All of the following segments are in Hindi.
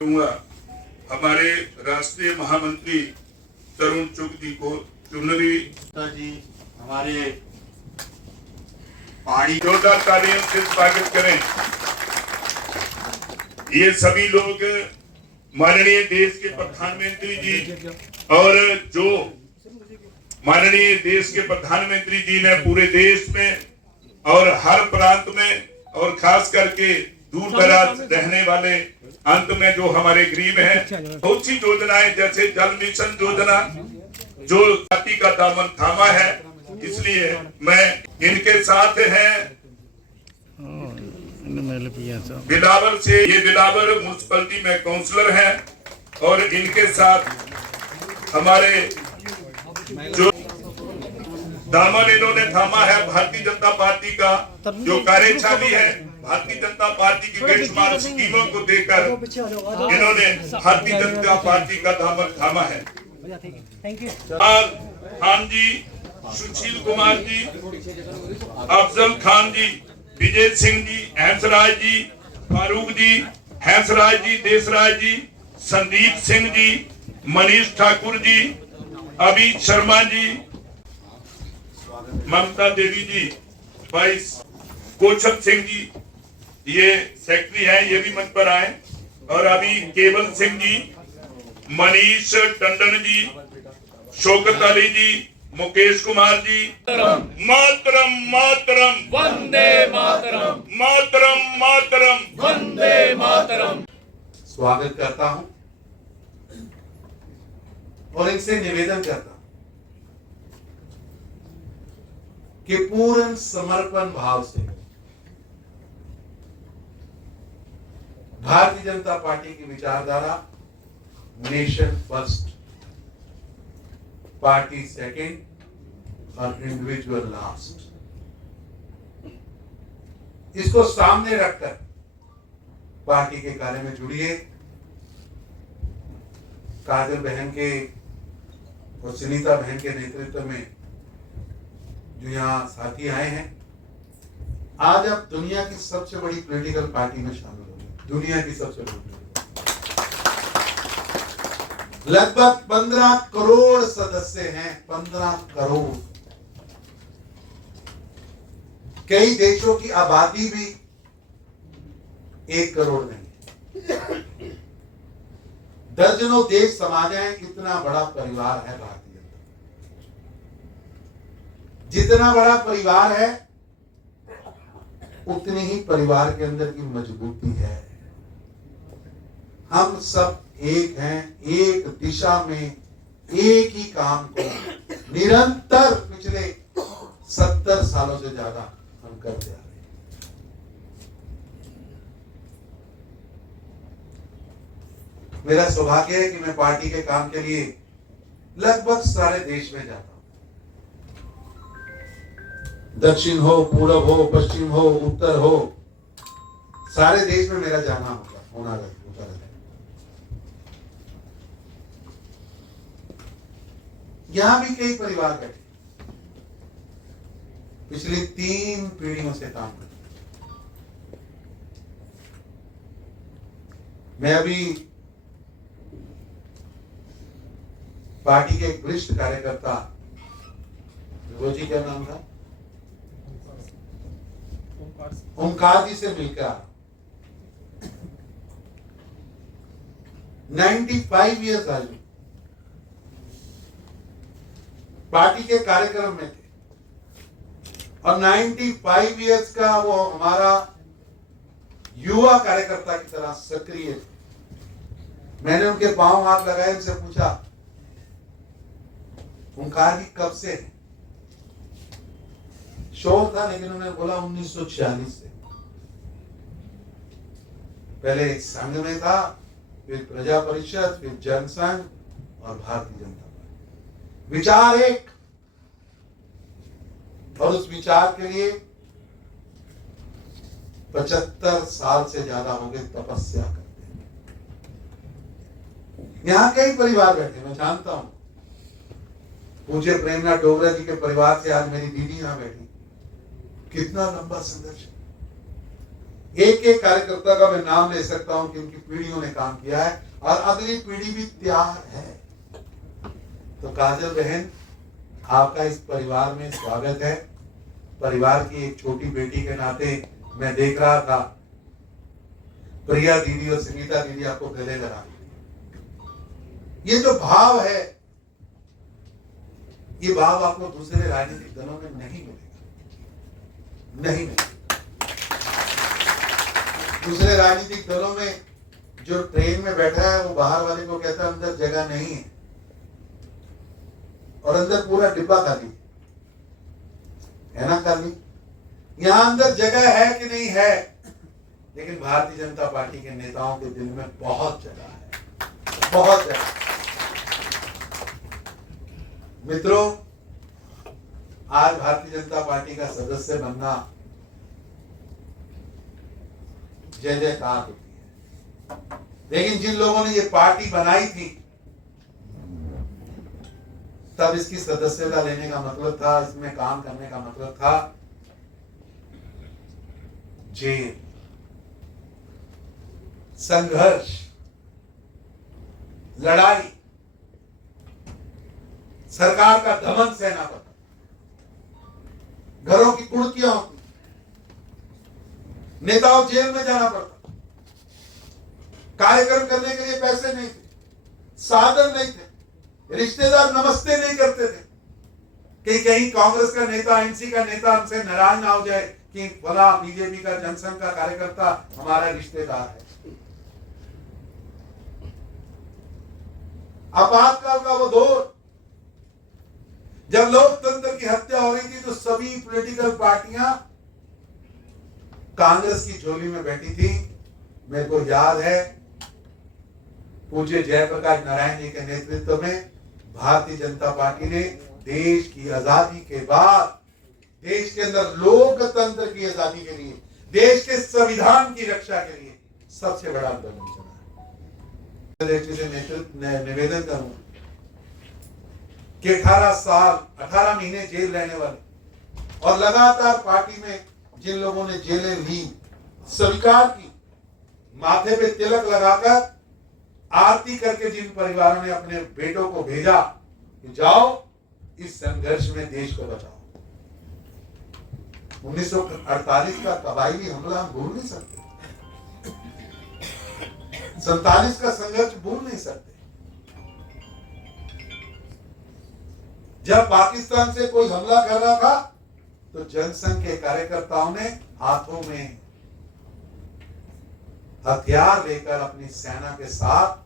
हमारे राष्ट्रीय महामंत्री तरुण चुग जी को चुनरी जी हमारे पहाड़ी जोरदार तालियों से स्वागत करें। ये सभी लोग माननीय देश के प्रधानमंत्री जी और जो माननीय देश के प्रधानमंत्री जी ने पूरे देश में और हर प्रांत में और खास करके दूर दराज रहने वाले अंत में जो हमारे गरीब हैं, बहुत सी योजनाएं जैसे जल मिशन योजना जो जाति का दामन थामा है, इसलिए मैं इनके साथ हैं। बिलावर से, ये बिलावर म्युनिसिपैलिटी में काउंसलर हैं और इनके साथ हमारे जो दामन इन्होंने थामा है भारतीय जनता पार्टी का जो कार्यशाली है, भारतीय जनता पार्टी की बेशुमार स्कीमों को देकर इन्होंने भारतीय जनता पार्टी का दामन थामा है। खान जी, सुशील कुमार जी, अफजल खान जी, विजय सिंह जी, हंसराज जी, फारूक जी, हंसराज जी, देशराज जी, संदीप सिंह जी, मनीष ठाकुर जी, अभी शर्मा जी, ममता देवी जी, वाइस कोशल सिंह जी, ये सेक्रेटरी हैं, ये भी मंच पर आए, और अभी केवल सिंह जी, मनीष टंडन जी, शौकत अली जी, मुकेश कुमार जी, मातरम मातरम वंदे मातरम, मातरम मातरम वंदे मातरम। स्वागत करता हूं और इनसे निवेदन करता हूं कि पूर्ण समर्पण भाव से भारतीय जनता पार्टी की विचारधारा नेशन फर्स्ट, पार्टी सेकंड और इंडिविजुअल लास्ट, इसको सामने रखकर पार्टी के कार्य में जुड़िए। काजल बहन के और सुनीता बहन के नेतृत्व में जो यहाँ साथी आए हैं, आज आप दुनिया की सबसे बड़ी पॉलिटिकल पार्टी में शामिल हो गए। दुनिया की सबसे बड़ी, लगभग 15 करोड़ सदस्य हैं, 15 करोड़। कई देशों की आबादी भी 1 करोड़ नहीं, दर्जनों देश समाज हैं। इतना बड़ा परिवार है भारतीय जनता। जितना बड़ा परिवार है उतनी ही परिवार के अंदर की मजबूती है। हम सब एक हैं, एक दिशा में एक ही काम को निरंतर पिछले 70 सालों से ज्यादा हम करते आ रहे हैं। मेरा सौभाग्य है कि मैं पार्टी के काम के लिए लगभग सारे देश में जाता हूं। दक्षिण हो, पूरब हो, पश्चिम हो, उत्तर हो, सारे देश में मेरा जाना होता रहता है। यहां भी कई परिवार बैठे, पिछली 3 पीढ़ियों से काम करते। मैं अभी पार्टी के एक वरिष्ठ कार्यकर्ता, वो जी क्या नाम था, ओमकार जी से मिलकर 95 ईयर्स आयु पार्टी के कार्यक्रम में थे और 95 ईयर्स का वो हमारा युवा कार्यकर्ता की तरह सक्रिय थे। मैंने उनके पांव हाथ लगाए, उनसे पूछा ओंकार जी कब से है? शोर था, लेकिन उन्होंने बोला 1946 से। पहले संघ में था, फिर प्रजा परिषद, फिर जनसंघ और भारतीय जनता पार्टी। विचार एक, और उस विचार के लिए 75 साल से ज्यादा हो गए तपस्या करते हैं। यहां कई परिवार बैठे, मैं जानता हूं। पूज्य प्रेमनाथ डोगरा जी के परिवार से आज मेरी दीदी यहां बैठी। कितना लंबा संघर्ष। एक एक कार्यकर्ता का मैं नाम ले सकता हूं कि उनकी पीढ़ियों ने काम किया है और अगली पीढ़ी भी तैयार है। तो काजल बहन, आपका इस परिवार में स्वागत है। परिवार की एक छोटी बेटी के नाते मैं देख रहा था प्रिया दीदी और सुनीता दीदी आपको गले लगा, ये जो भाव है, ये भाव आपको दूसरे राजनीतिक दलों में नहीं मिलेगा, नहीं मिलेगा। दूसरे राजनीतिक दलों में जो ट्रेन में बैठा है वो बाहर वाले को कहता है अंदर जगह नहीं है और अंदर पूरा डिब्बा खाली है ना, खाली। यहां अंदर जगह है कि नहीं है, लेकिन भारतीय जनता पार्टी के नेताओं के दिल में बहुत जगह है, बहुत जगह। मित्रों, आज भारतीय जनता पार्टी का सदस्य बनना जय जयकार होती है, लेकिन जिन लोगों ने ये पार्टी बनाई थी तब इसकी सदस्यता लेने का मतलब था, इसमें काम करने का मतलब था जेल, संघर्ष, लड़ाई, सरकार का दमन सहना पड़ता, घरों की कुर्कियां होती, नेताओं जेल में जाना पड़ता, कार्यक्रम करने के लिए पैसे नहीं थे, साधन नहीं थे, रिश्तेदार नमस्ते नहीं करते थे कि कहीं कांग्रेस का नेता, एनसी का नेता हमसे नाराज ना हो जाए कि फला बीजेपी का जनसंघ का कार्यकर्ता हमारा रिश्तेदार है। आपातकाल का वो दौर जब लोकतंत्र की हत्या हो रही थी तो सभी पॉलिटिकल पार्टियां कांग्रेस की झोली में बैठी थी। मेरे को याद है पूज्य जयप्रकाश नारायण जी के नेतृत्व में भारतीय जनता पार्टी ने देश की आजादी के बाद, देश के अंदर लोकतंत्र की आजादी के लिए, देश के संविधान की रक्षा के लिए सबसे बड़ा आंदोलन चला। निवेदन करूं कि 18 महीने जेल रहने वाले और लगातार पार्टी में जिन लोगों ने जेलें ली, स्वीकार की, माथे पे तिलक लगाकर आरती करके जिन परिवारों ने अपने बेटों को भेजा कि जाओ इस संघर्ष में देश को बचाओ। 1948 का कबायली हमला हम भूल नहीं सकते, 47 का संघर्ष भूल नहीं सकते। जब पाकिस्तान से कोई हमला कर रहा था तो जनसंघ के कार्यकर्ताओं ने हाथों में हथियार लेकर अपनी सेना के साथ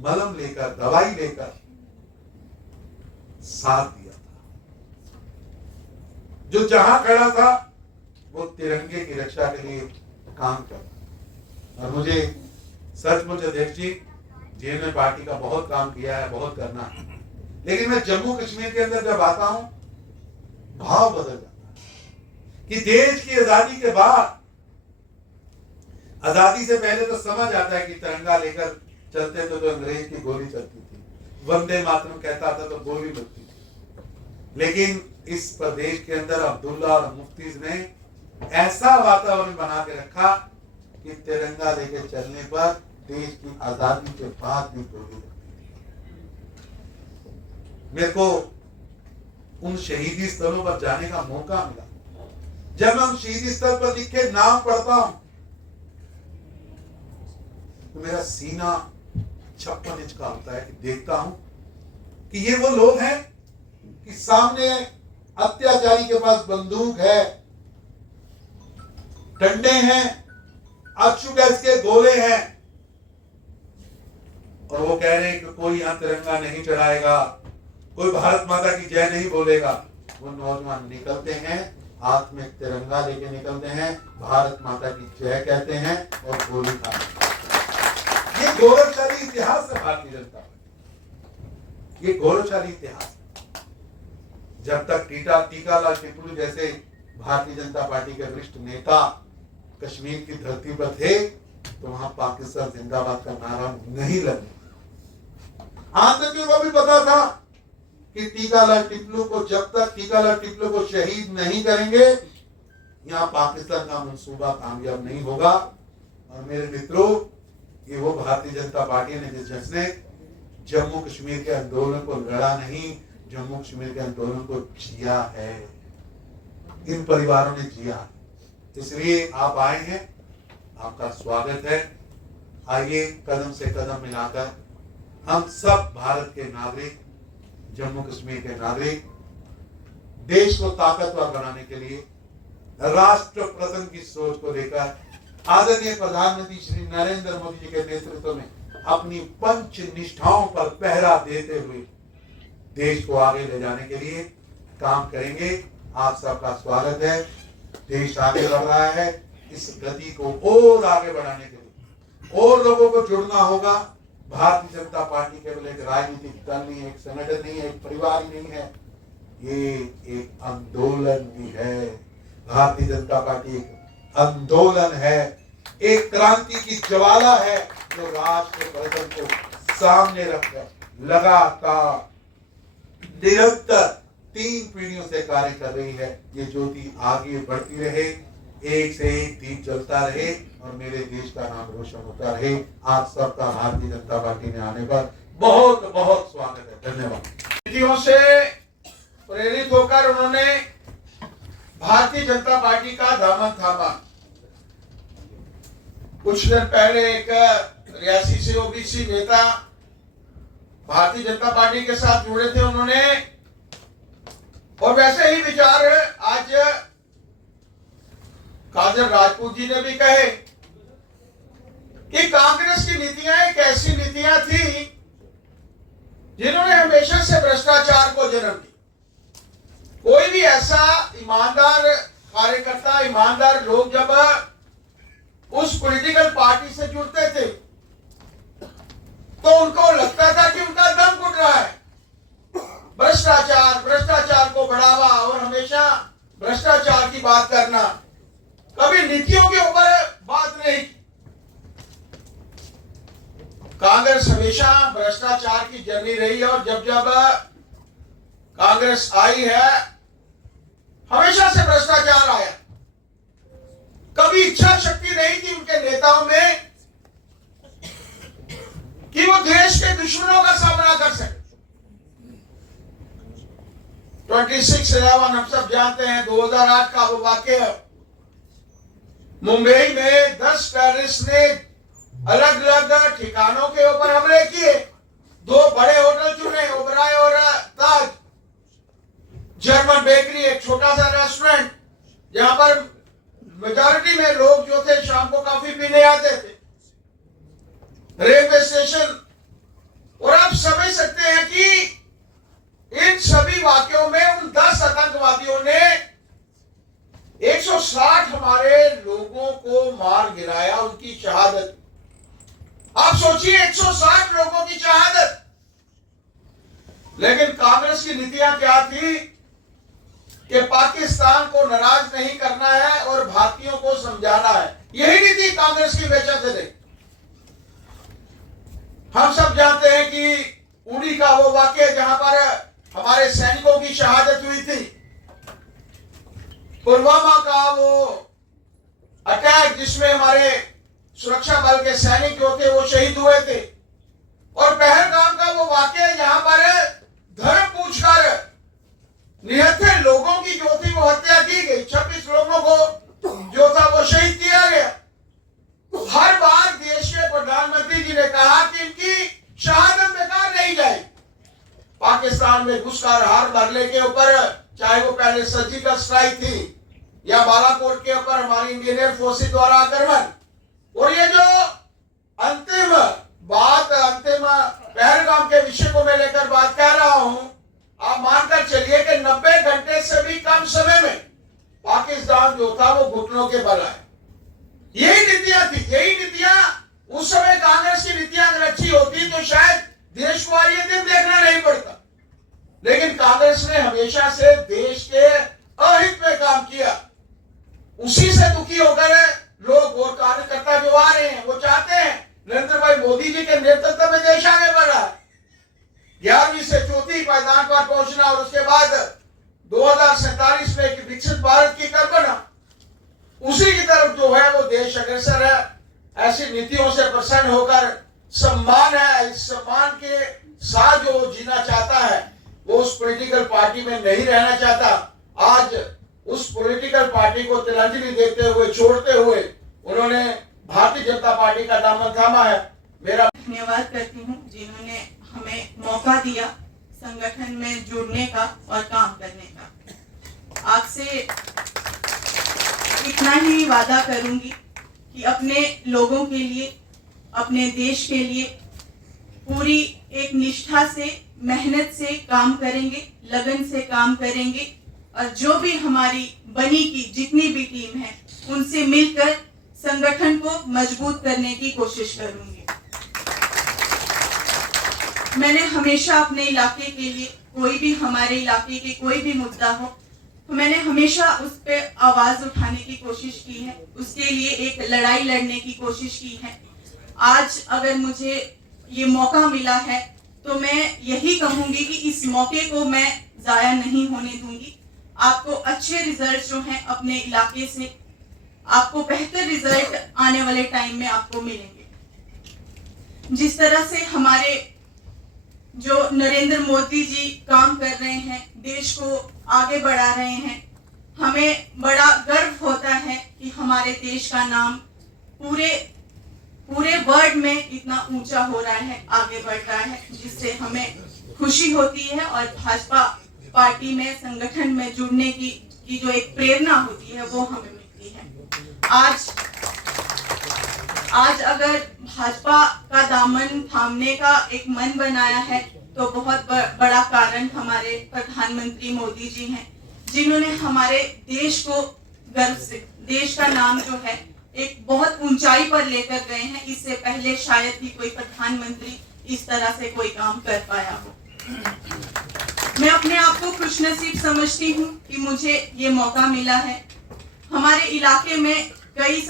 मलम लेकर, दवाई लेकर साथ दिया था। जो जहां खड़ा था वो तिरंगे की रक्षा के लिए काम करता। और मुझे सचमुच अध्यक्ष जी, जेल में पार्टी का बहुत काम किया है, बहुत करना है, लेकिन मैं जम्मू कश्मीर के अंदर जब आता हूं भाव बदल जाता है कि देश की आजादी के बाद, आजादी से पहले तो समझ आता है कि तिरंगा लेकर चलते तो अंग्रेज की गोली चलती थी, वंदे मातरम कहता था तो गोली लगती थी। लेकिन इस प्रदेश के अंदर अब्दुल्ला और मुफ्ती ने ऐसा वातावरण बना के रखा कि तिरंगा लेकर चलने पर देश की आजादी के बाद भी गोली लगती थी। मेरे को उन शहीदी स्थलों पर जाने का मौका मिला। जब मैं उन शहीदी स्थल पर लिखे नाम पढ़ता हूं तो मेरा सीना 56 इंच का होता है कि देखता हूं कि ये वो लोग हैं कि सामने अत्याचारी के पास बंदूक है, डंडे हैं, अश्रु गैस के गोले हैं और वो कह रहे हैं कि कोई यहां तिरंगा नहीं चढ़ाएगा, कोई भारत माता की जय नहीं बोलेगा। वो नौजवान निकलते हैं, हाथ में तिरंगा लेके निकलते हैं, भारत माता की जय कहते हैं और गोली खाते हैं। ये गौरवशाली इतिहास है भारतीय जनता पार्टी, ये गौरवशाली इतिहास। जब तक टीकालाल टिप्पू जैसे भारतीय जनता पार्टी के वरिष्ठ नेता कश्मीर की धरती पर थे तो वहां पाकिस्तान जिंदाबाद का नारा नहीं लगा। आतंकियों को भी पता था कि टीकालाल टिप्पू को, जब तक टीकालाल टिप्पू को शहीद नहीं करेंगे यहाँ पाकिस्तान का मंसूबा कामयाब नहीं होगा। और मेरे मित्रों, ये वो भारतीय जनता पार्टी ने जिसने जम्मू कश्मीर के आंदोलन को लड़ा नहीं, जम्मू कश्मीर के आंदोलन को जिया है। इन परिवारों ने जिया, इसलिए आप आए हैं, आपका स्वागत है। आइए कदम से कदम मिलाकर हम सब भारत के नागरिक, जम्मू कश्मीर के नागरिक, देश को ताकतवर बनाने के लिए राष्ट्र प्रथम की सोच को लेकर आदरणीय प्रधानमंत्री श्री नरेंद्र मोदी जी के नेतृत्व में अपनी पंच निष्ठाओं पर पहरा देते हुए देश को आगे ले जाने के लिए काम करेंगे। आप सबका स्वागत है। देश आगे बढ़ रहा है, इस गति को और आगे बढ़ाने के लिए और लोगों को जुड़ना होगा। भारतीय जनता पार्टी केवल एक राजनीतिक दल नहीं है, एक संगठन नहीं है, एक परिवार ही नहीं है, ये एक आंदोलन भी है। भारतीय जनता पार्टी एक आंदोलन है, एक क्रांति की ज्वाला है जो राष्ट्र प्रथम को सामने रखकर लगातार निरंतर 3 पीढ़ियों से कार्य कर रही है। ये ज्योति आगे बढ़ती रहे, एक से एक दीप जलता रहे और मेरे देश का नाम रोशन होता रहे। आप सबका भारतीय जनता पार्टी में आने पर बहुत बहुत स्वागत है। धन्यवाद। नीतियों से प्रेरित होकर उन्होंने भारतीय जनता पार्टी का दामन थामा। कुछ दिन पहले एक रियासी से ओबीसी नेता भारतीय जनता पार्टी के साथ जुड़े थे उन्होंने, और वैसे ही विचार आज काजल राजपूत जी ने भी कहे कि कांग्रेस की नीतियां एक ऐसी नीतियां थी जिन्होंने हमेशा से भ्रष्टाचार को जन्म दी। कोई भी ऐसा ईमानदार कार्यकर्ता, ईमानदार लोग जब उस पॉलिटिकल पार्टी से जुड़ते थे तो उनको लगता था कि उनका दम घुट रहा है। भ्रष्टाचार को बढ़ावा और हमेशा भ्रष्टाचार की बात करना, कभी नीतियों के ऊपर बात नहीं। कांग्रेस हमेशा भ्रष्टाचार की जर्नी रही है और जब जब कांग्रेस आई है हमेशा से भ्रष्टाचार आया। कभी इच्छा शक्ति नहीं थी उनके नेताओं में कि वो देश के दुश्मनों का सामना कर सके। 26/11 हम सब जानते हैं, 2008 का वो वाकया। मुंबई में 10 टेररिस्ट ने अलग अलग ठिकानों के ऊपर हमले किए। 2 बड़े होटल चुने, ओबराय और ताज। जर्मन बेकरी, एक छोटा सा रेस्टोरेंट जहां पर मेजॉरिटी में लोग जो थे शाम को कॉफी पीने आते थे। Railway station. और आप समझ सकते हैं कि इन सभी वाक्यों में उन 10 आतंकवादियों ने 160 हमारे लोगों को मार गिराया, उनकी शहादत। आप सोचिए 160 लोगों की शहादत। लेकिन कांग्रेस की नीतियां क्या थी कि पाकिस्तान को नाराज नहीं करना है और भारतीयों को समझाना है। यही नीति कांग्रेस की हमेशा से रही। हम सब जानते हैं कि उड़ी का वो वाकया जहां पर हमारे सैनिकों की शहादत हुई थी, पुलवामा का वो अटैक जिसमें हमारे सुरक्षा बल के सैनिक जो थे वो शहीद हुए थे, और पहलगाम का वो वाकया जहां पर धर्म पूछकर निहत्थे लोगों की जो थी वो हत्या की गई। 26 लोगों को जो था वो शहीद किया गया। हर बार देश के प्रधानमंत्री जी ने कहा कि इनकी शहादत बेकार नहीं जाए। पाकिस्तान में घुसकर हर मरले के ऊपर, चाहे वो पहले सर्जिकल स्ट्राइक थी या बालाकोट के ऊपर हमारी इंडियन एयरफोर्स द्वारा आक्रमण, और ये जो अंतिम पहलगाम के विषय को मैं लेकर बात कर रहा हूं, आप मानकर चलिए कि 90 घंटे से भी कम समय में पाकिस्तान जो था वो घुटनों के बल आए। यही नीतियां थी, यही नीतियां उस समय कांग्रेस की नीतियां अगर अच्छी होती तो शायद देश को ये दिन देखना नहीं पड़ता। लेकिन कांग्रेस ने हमेशा से देश के अहित में काम किया। उसी से दुखी होकर लोग और कार्यकर्ता जो आ रहे हैं वो चाहते हैं नरेंद्र भाई मोदी जी के नेतृत्व में देश आगे बढ़ रहा है। 11वीं से 4थी पायदान पर पहुंचना और उसके बाद 2047 में एक विकसित भारत की कल्पना, देश अग्रसर है, ऐसी नीतियों से प्रसन्न होकर सम्मान है, इस सम्मान के साथ जो जीना चाहता है वो उस पॉलिटिकल पार्टी में नहीं रहना चाहता। आज उस पॉलिटिकल पार्टी को तिलांजलि देते हुए, छोड़ते हुए उन्होंने भारतीय जनता पार्टी का दामन थामा है। मेरा धन्यवाद करती हूँ जिन्होंने हमें मौका दिया संगठन में जुड़ने का और काम करने का। आपसे इतना ही वादा करूंगी कि अपने लोगों के लिए, अपने देश के लिए पूरी एक निष्ठा से, मेहनत से काम करेंगे, लगन से काम करेंगे और जो भी हमारी बनी की जितनी भी टीम है उनसे मिलकर संगठन को मजबूत करने की कोशिश करूंगी। मैंने हमेशा अपने इलाके के लिए, कोई भी हमारे इलाके के कोई भी मुद्दा हो तो मैंने हमेशा उस पर आवाज उठाने की कोशिश की है, उसके लिए एक लड़ाई लड़ने की कोशिश की है। आज अगर मुझे ये मौका मिला है तो मैं यही कहूंगी कि इस मौके को मैं जाया नहीं होने दूंगी। आपको अच्छे रिजल्ट जो हैं अपने इलाके से, आपको बेहतर रिजल्ट आने वाले टाइम में आपको मिलेंगे। जिस तरह से हमारे जो नरेंद्र मोदी जी काम कर रहे हैं, देश को आगे बढ़ा रहे हैं, हमें बड़ा गर्व होता है कि हमारे देश का नाम पूरे वर्ल्ड में इतना ऊंचा हो रहा है, आगे बढ़ रहा है, जिससे हमें खुशी होती है और भाजपा पार्टी में, संगठन में जुड़ने की जो एक प्रेरणा होती है वो हमें मिलती है। आज अगर भाजपा का दामन थामने का एक मन बनाया है तो बहुत बड़ा कारण हमारे प्रधानमंत्री मोदी जी हैं, जिन्होंने हमारे देश को गर्व से, देश का नाम जो है एक बहुत ऊंचाई पर लेकर गए हैं। इससे पहले शायद ही कोई प्रधानमंत्री इस तरह से कोई काम कर पाया हो। मैं अपने आप को खुशनसीब समझती हूँ कि मुझे ये मौका मिला है। हमारे इलाके में कई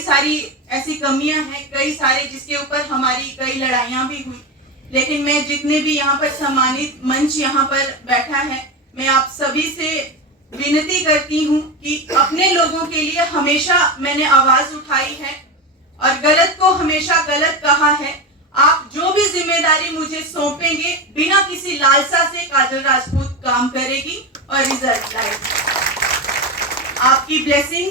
सारी ऐसी कमियां हैं, कई सारे जिसके ऊपर हमारी कई लड़ाइयां भी हुई, लेकिन मैं जितने भी यहाँ पर सम्मानित मंच यहाँ पर बैठा है, मैं आप सभी से विनती करती हूँ कि अपने लोगों के लिए हमेशा मैंने आवाज उठाई है और गलत को हमेशा गलत कहा है। आप जो भी जिम्मेदारी मुझे सौंपेंगे, बिना किसी लालसा से काजल राजपूत काम करेगी और रिजल्ट लाएगी। आपकी ब्लेसिंग